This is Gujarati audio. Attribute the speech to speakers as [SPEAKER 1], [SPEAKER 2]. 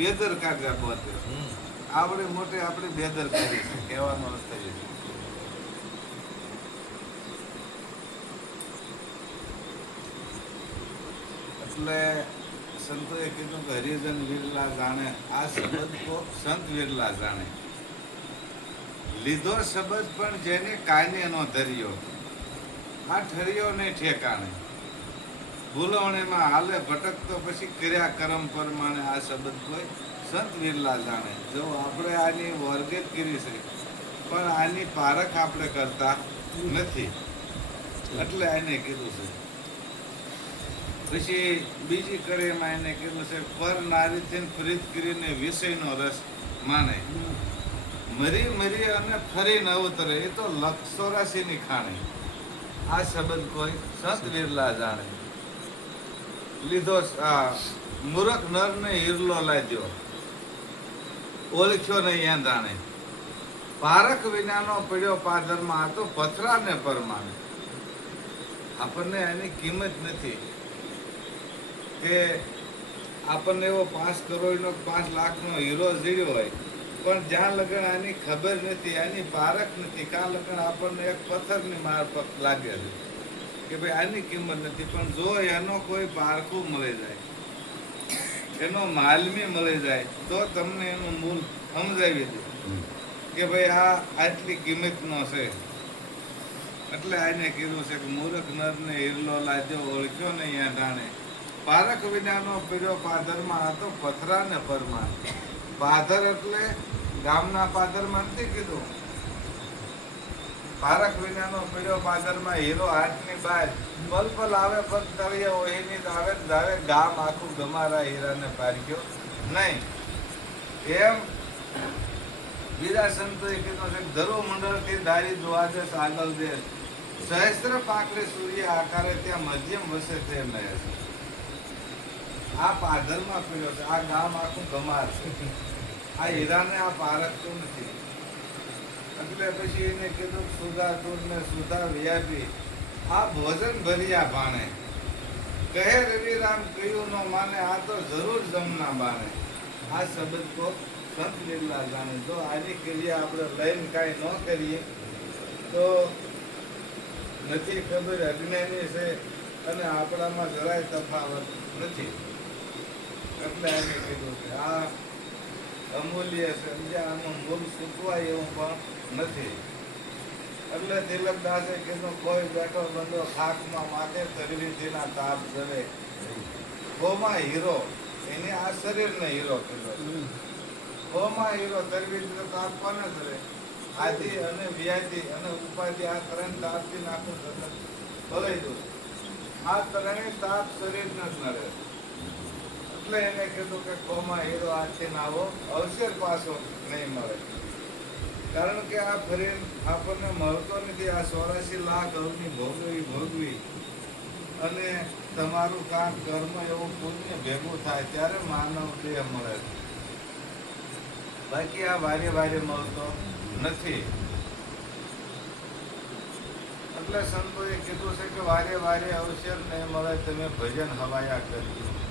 [SPEAKER 1] બેદરકાર બાબત આવડે મોટે આપણે બેદરકારી છે કહેવાનો અર્થ એ છે. એટલે સંતોએ કીધું કે હરિજન વિરલા જાણે આ શબ્દ તો સંત વિરલા જાણે. લીધો શબ્દ પણ જેને કાને નો ધર્યો. આ ઠર્યો ને ઠેકાણે. ભૂલવણીમાં હાલે ભટકતો પછી ક્રિયા કરમ પ્રમાણે આ શબ્દ કોઈ સંત વિરલા જાણે. જો આપણે આની વર્ગે કરી છે, પણ આની પારખ આપણે કરતા નથી. એટલે એને કીધું છે. પછી બીજી કડીમાં એને કીધું છે, પર નારીથી પ્રીત કરીને વિષયનો રસ માને. મરી મરી અને ફરી ન ઉતરે, એ તો લક્ષોરાશીની ખાણી. આ શબ્દ કોઈ સંત વિરલા જાણે. લીધો મૂરખ નરને હિરલો લાદ્યો ઓળખ્યો નહીં યાં જાણે. પારખ વિનાનો પડ્યો પાદરમાં હતો, પથરાને પરમાને આપણને એની કિંમત નથી. કે આપણને એવો પાંચ કરોડનો, પાંચ લાખનો હીરો જીડ્યો હોય, પણ જ્યાં લગન આની ખબર નથી આની પારખ નથી. કાં લગન આપણને એક પથ્થરની માર લાગે છે? કે ભાઈ આની કિંમત નથી પણ જો એનો કોઈ પારખું મળી જાય એનો માલમી મળી જાય તો તમને એનું મૂલ સમજાવી દે. કે ભાઈ આ આટલી કિંમતનો છે. એટલે આને કીધું છે કે મૂર્ખ નરને હિરલો લાદ્યો ઓળખ્યો ને અહીંયા ઢાણે પારખ વિનાનો પીડ્યો પાદરમાં માં હતો પથરા ને પરમાર પાદર એટલે ગામના પાદરમાં નથી કીધું. પારખ વિનાનો પીડ્યો પાદરમાં હીરો હાથની બાર. પલ પલ આવે પગ તળીએ ઓહીની આવે ને ગામ આખું ગમારા હીરાને પારખ્યો નહીં. એમ બીજા સંતોએ કીધું છે ધરો મંડળથી દારી દ્વાદે આગળ દે. સહસ્ત્ર પાકડે સૂર્ય આકારે ત્યાં મધ્યમ વસે તે નયે છે. આ પાદરમાં પીડ્યો છે, આ ગામ આખું ગમાર છે. આ હીરાને આ પારખતું નથી. એટલે પછી એને કીધું સુધા તું ને સુધા વ્યાપી. આ ભોજન ભર્યા ભાણે. કહે રવિરામ, કયું નો માને, આ તો જરૂર જમના બાને આ શબ્દ તો સંત લીલા જાણે. જો આની ક્રિયા આપણે લઈને કાંઈ ન કરીએ, તો નથી ખબર અજ્ઞાની છે અને આપણામાં જરાય તફાવત નથી. એટલે એને કીધું કે આ અમૂલ્ય આનું મૂળ સૂચવાય એવું પણ નથી. એટલે તિલકદાસે કીધું કોઈ બેઠો બંધો ખાકમાં માથે તરવીજીના તાપ ધરે કોમાં હીરો એને આ શરીરને હીરો કીધો કોમાં હીરો તરવીજીનો તાપ કોને ધરે આદિ અને વ્યાધિ અને ઉપાધિ આ ત્રણ તાપથી નાખું ભલે આ ત્રણેય તાપ શરીરને જ નડે એટલે એને કીધું કે કોમાં હીરો આથી નાવો અવસર પાછો નહીં મળે. કારણ કે આ ફરી આપણને મળતો નથી, આ ચોરાસી લાખ અવની ભોગવી ભોગવી. અને તમારું કામ, કર્મ એવું પુણ્ય ભેગું થાય, ત્યારે માનવ દેહ મળે. બાકી આ વારે વારે મળતો નથી. એટલે સંતોએ કીધું છે કે વારે વારે અવસર નહીં મળે, તમે ભજન હવાયા કરજો.